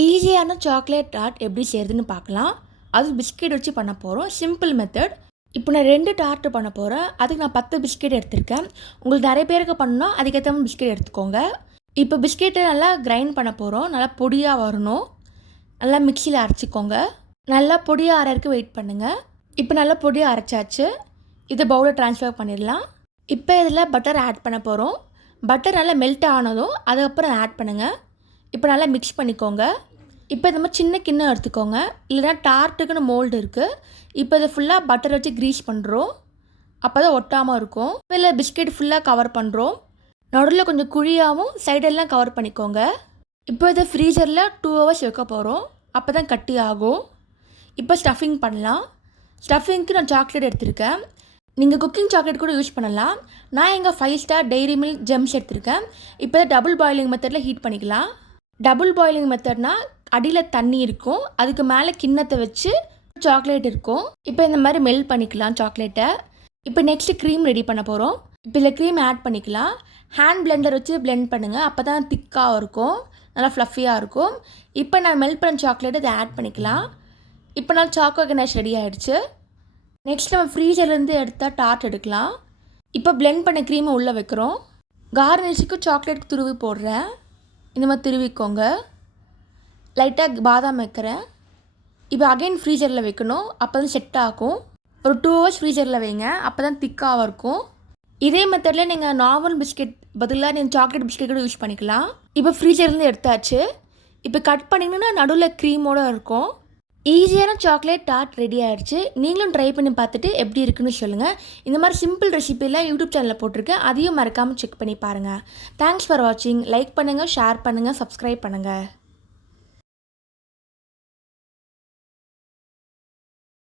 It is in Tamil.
ஈஸியான சாக்லேட் டார்ட் எப்படி செய்கிறதுன்னு பார்க்கலாம். அது பிஸ்கெட் வச்சு பண்ண போகிறோம். Simple method. இப்போ நான் 2 டார்ட்டு பண்ண போகிறேன். அதுக்கு நான் 10 பிஸ்கெட் எடுத்திருக்கேன். உங்களுக்கு நிறைய பேருக்கு பண்ணணும்னா அதுக்கேற்ற மாதிரி பிஸ்கெட் எடுத்துக்கோங்க. இப்போ பிஸ்கெட்டை நல்லா கிரைண்ட் பண்ண போகிறோம். நல்லா பொடியாக வரணும். நல்லா மிக்சியில் அரைச்சிக்கோங்க. நல்லா பொடியாக அரைக்கிறதுக்கு வெயிட் பண்ணுங்கள். இப்போ நல்லா பொடியாக அரைச்சாச்சு. இதை பவுலில் ட்ரான்ஸ்ஃபர் பண்ணிடலாம். இப்போ இதில் பட்டர் ஆட் பண்ண போகிறோம். பட்டர் நல்லா மெல்ட் ஆனதும் அதுக்கப்புறம் ஆட் பண்ணுங்கள். இப்போ நல்லா மிக்ஸ் பண்ணிக்கோங்க. இப்போ இந்த மாதிரி சின்ன கிண்ணம் எடுத்துக்கோங்க. இல்லைனா டார்ட்டுக்குன்னு மோல்டு இருக்குது. இப்போ இதை ஃபுல்லாக பட்டர் வச்சு க்ரீஸ் பண்ணுறோம். அப்போ தான் ஒட்டாமல் இருக்கும். இப்போ இல்லை பிஸ்கெட் ஃபுல்லாக கவர் பண்ணுறோம். நடுவில் கொஞ்சம் குழியாகவும் சைடெல்லாம் கவர் பண்ணிக்கோங்க. இப்போ இதை ஃப்ரீசரில் 2 hours வைக்க போகிறோம். அப்போ தான் கட்டி ஆகும். இப்போ ஸ்டஃபிங் பண்ணலாம். ஸ்டஃபிங்க்கு நான் சாக்லேட் எடுத்திருக்கேன். நீங்கள் குக்கிங் சாக்லேட் கூட யூஸ் பண்ணலாம். நான் எங்கள் 5 ஸ்டார் டெய்ரி மில்க் ஜெம்ஸ் எடுத்திருக்கேன். இப்போ டபுள் பாயிலிங் மெத்தடில் ஹீட் பண்ணிக்கலாம். டபுள் பாயிலிங் மெத்தட்னால் அடியில் தண்ணி இருக்கும், அதுக்கு மேலே கிண்ணத்தை வச்சு சாக்லேட் இருக்கும். இப்போ இந்த மாதிரி மெல்ட் பண்ணிக்கலாம் சாக்லேட்டை. இப்போ நெக்ஸ்ட்டு க்ரீம் ரெடி பண்ண போகிறோம். இப்போ இதில் க்ரீம் ஆட் பண்ணிக்கலாம். ஹேண்ட் பிளெண்டர் வச்சு பிளெண்ட் பண்ணுங்கள். அப்போ தான் திக்காக இருக்கும், நல்லா ஃப்ளஃபியாக இருக்கும். இப்போ நான் மெல்ட் பண்ண சாக்லேட்டை இதை ஆட் பண்ணிக்கலாம். இப்போ நான் சாக்கோ கனாஷ் ரெடி ஆகிடுச்சு. நெக்ஸ்ட் நம்ம ஃப்ரீசர்லேருந்து எடுத்தால் டார்ட் எடுக்கலாம். இப்போ பிளெண்ட் பண்ண க்ரீமை உள்ளே வைக்கிறோம். கார்னிஷுக்கு சாக்லேட் துருவி போடுறேன். இந்த மாதிரி துருவிக்கோங்க. லைட்டாக பாதாம் வைக்கிறேன். இப்போ அகைன் ஃப்ரீசரில் வைக்கணும். அப்போ தான் செட் ஆகும். ஒரு 2 hours ஃப்ரீசரில் வைங்க. அப்போ தான் திக்காக இருக்கும். இதே மெத்தடில் நீங்கள் நார்மல் பிஸ்கெட் பதிலாக நீங்கள் சாக்லேட் பிஸ்கெட் கூட யூஸ் பண்ணிக்கலாம். இப்போ ஃப்ரீசர்லேருந்து எடுத்தாச்சு. இப்போ கட் பண்ணிங்கன்னா நடுவில் க்ரீமோடு இருக்கும். ஈஸியான சாக்லேட் டார்ட் ரெடி ஆகிடுச்சு. நீங்களும் ட்ரை பண்ணி பார்த்துட்டு எப்படி இருக்குன்னு சொல்லுங்கள். இந்த மாதிரி சிம்பிள் ரெசிபிலாம் யூடியூப் சேனலில் போட்டிருக்கேன். அதையும் மறக்காமல் செக் பண்ணி பாருங்கள். தேங்க்ஸ் ஃபார் வாட்சிங். லைக் பண்ணுங்கள், ஷேர் பண்ணுங்கள், சப்ஸ்கிரைப் பண்ணுங்கள்.